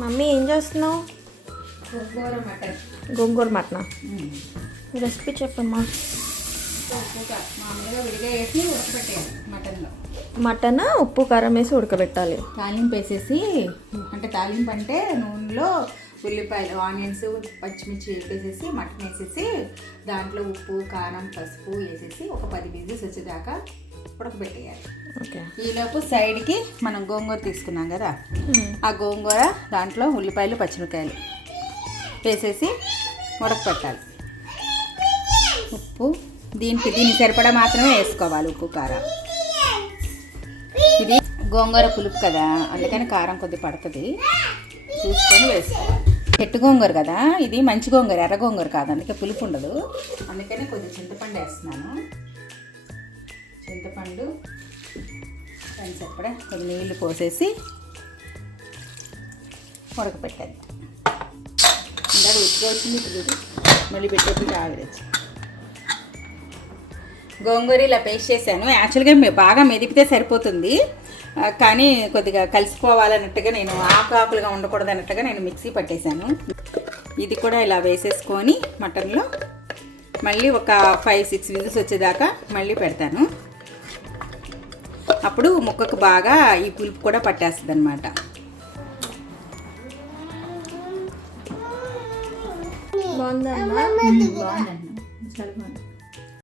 Mummy ఏం చేస్తున్నావు? గోంగూర mutton recipe చెప్పమ్మా. మామూలుగా విడిగా వేసి ఉడకబెట్టేయాలి. మటన్ ఉప్పు కారం వేసి ఉడకబెట్టాలి. తాలింపు వేసేసి, అంటే తాలింపు అంటే నూనెలో ఉల్లిపాయలు, ఆనియన్స్, పచ్చిమిర్చి వేసేసి మటన్ వేసేసి దాంట్లో ఉప్పు కారం పసుపు వేసేసి ఒక 10 విజిల్స్ వచ్చేదాకా ఉడకబెట్టేయాలి. ఓకే. ఈలోపు సైడ్కి మనం గోంగూర తీసుకున్నాం కదా, ఆ గోంగూర దాంట్లో ఉల్లిపాయలు పచ్చిమిరకాయలు వేసేసి ఉడకపెట్టాలి. ఉప్పు దీనికి సరిపడా మాత్రమే వేసుకోవాలి, ఉప్పు కారం. ఇది గోంగూర పులుపు కదా, అందుకని కారం కొద్ది పడుతుంది, చూసుకొని వేసుకోవాలి. చెట్టు గోంగూర కదా, ఇది మంచి గోంగూర, ఎర్ర గోంగూర కాదు, అందుకే పులుపు ఉండదు. అందుకని కొద్దిగా చింతపండు వేస్తున్నాను. చింతపండు సరిపడా కొద్ది నీళ్ళు పోసేసి ఉడకపెట్టాలి. ఇందాక ఉత్తిగా వచ్చింది, ఇప్పుడు మళ్ళీ పెట్టేప్పుడు ఆవిడచ్చు. గోంగూర ఇలా పేస్ట్ చేశాను. యాక్చువల్గా బాగా మెదిపితే సరిపోతుంది, కానీ కొద్దిగా కలిసిపోవాలన్నట్టుగా నేను ఆకులుగా ఉండకూడదు అన్నట్టుగా నేను మిక్సీ పట్టేశాను. ఇది కూడా ఇలా వేసేసుకొని మటన్లో మళ్ళీ ఒక 5-6 విజిల్స్ వచ్చేదాకా మళ్ళీ పెడతాను. అప్పుడు ముక్కకు బాగా ఈ పులుపు కూడా పట్టేస్తుంది అన్నమాట. బాగుందమ్మా. బాగుందండి, చాలా బాగుంది.